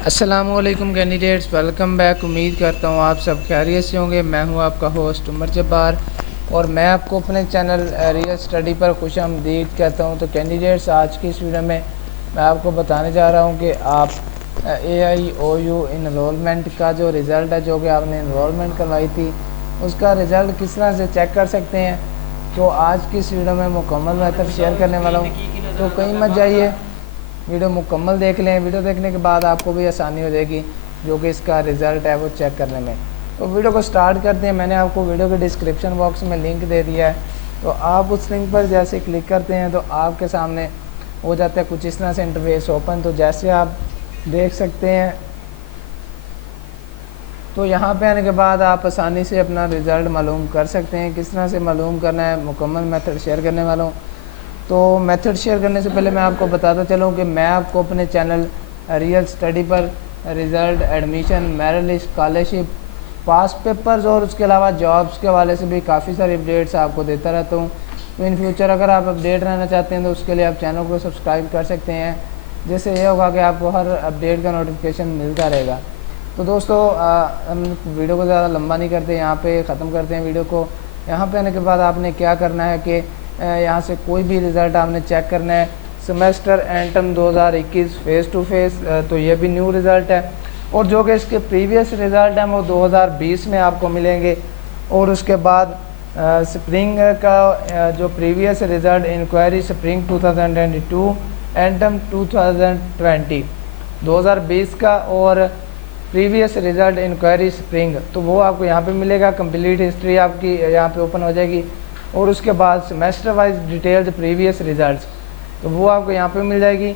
अस्सलामुअलैकुम candidates, welcome back. उम्मीद करता हूँ आप सब खैरियत से होंगे। मैं हूँ आपका होस्ट उमर जब्बार और मैं आपको अपने चैनल रियल स्टडी पर खुशामदीद कहता हूँ। तो कैंडिडेट्स, आज की इस वीडियो में मैं आपको बताने जा रहा हूँ कि आप AIOU इनरोलमेंट का जो रिज़ल्ट है, जो कि आपने इनरोलमेंट करवाई थी, उसका रिज़ल्ट किस तरह से चेक कर सकते हैं। तो आज की इस वीडियो में मुकम्मल मेथड शेयर करने वाला हूँ, तो कहीं मत जाइए, वीडियो मुकम्मल देख लें। वीडियो देखने के बाद आपको भी आसानी हो जाएगी जो कि इसका रिज़ल्ट है वो चेक करने में। तो वीडियो को स्टार्ट करते हैं। मैंने आपको वीडियो के डिस्क्रिप्शन बॉक्स में लिंक दे दिया है, तो आप उस लिंक पर जैसे क्लिक करते हैं तो आपके सामने हो जाता है कुछ इस तरह से इंटरफेस ओपन। तो जैसे आप देख सकते हैं, तो यहाँ पे आने के बाद आप आसानी से अपना रिज़ल्ट मालूम कर सकते हैं। किस तरह से मालूम करना है, मुकम्मल मेथड शेयर करने वाला हूँ। तो मेथड शेयर करने से पहले मैं आपको बताता चलूँ कि मैं आपको अपने चैनल रियल स्टडी पर result, admission, merit list, scholarship, pass papers और उसके अलावा जॉब्स के हवाले से भी काफ़ी सारी अपडेट्स आपको देता रहता हूँ। तो इन फ्यूचर अगर आप अपडेट रहना चाहते हैं तो उसके लिए आप चैनल को सब्सक्राइब कर सकते हैं, जिससे ये होगा कि आपको हर अपडेट का नोटिफिकेशन मिलता रहेगा। तो दोस्तों, हम वीडियो को ज़्यादा लंबा नहीं करते, यहाँ पे ख़त्म करते हैं वीडियो को। यहाँ पे आने के बाद आपने क्या करना है कि यहाँ से कोई भी रिज़ल्ट आपने चेक करना है। सेमेस्टर एंटम 2021 फेस टू फेस, तो ये भी न्यू रिज़ल्ट है, और जो कि इसके प्रीवियस रिज़ल्ट हैं वो 2020 में आपको मिलेंगे। और उसके बाद स्प्रिंग का जो प्रीवियस रिज़ल्ट, इंक्वायरी स्प्रिंग 2022, एंटम 2020, 2020 का, और प्रीवियस रिज़ल्ट इंक्वायरी स्प्रिंग, तो वो आपको यहाँ पे मिलेगा। कंप्लीट हिस्ट्री आपकी यहाँ पे ओपन हो जाएगी। और उसके बाद semester wise details previous results, तो वो आपको यहाँ पे मिल जाएगी।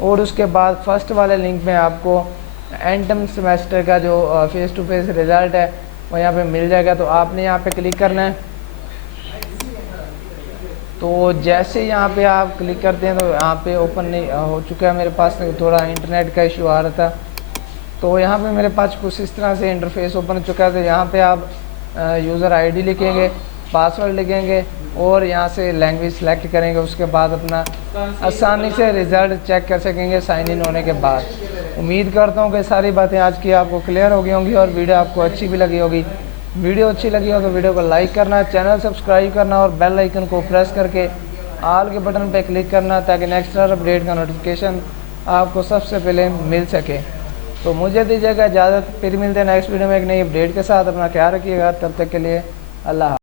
और उसके बाद फर्स्ट वाले लिंक में आपको एंटम सेमेस्टर का जो फेस टू फेस रिज़ल्ट है वो यहाँ पे मिल जाएगा। तो आपने यहाँ पे क्लिक करना है। तो जैसे यहाँ पे आप क्लिक करते हैं तो यहाँ पे ओपन नहीं हो चुका है। मेरे पास थोड़ा इंटरनेट का इशू आ रहा था, तो यहाँ पे मेरे पास कुछ इस तरह से इंटरफेस ओपन हो चुका है। तो यहाँ पे आप यूज़र आईडी लिखेंगे, पासवर्ड लिखेंगे और यहाँ से लैंग्वेज सेलेक्ट करेंगे। उसके बाद अपना आसानी से रिज़ल्ट चेक कर सकेंगे साइन इन होने के बाद। उम्मीद करता हूँ कि सारी बातें आज की आपको क्लियर हो गई होंगी और वीडियो आपको अच्छी भी लगी होगी। वीडियो अच्छी लगी हो तो वीडियो को लाइक करना, चैनल सब्सक्राइब करना और बेल आइकन को प्रेस करके ऑल के बटन पर क्लिक करना, ताकि नेक्स्ट अपडेट का नोटिफिकेशन आपको सबसे पहले मिल सके। तो मुझे दीजिएगा इजाज़त, फिर मिलते हैं नेक्स्ट वीडियो में एक नई अपडेट के साथ। अपना ख्याल रखिएगा, तब तक के लिए अल्लाह।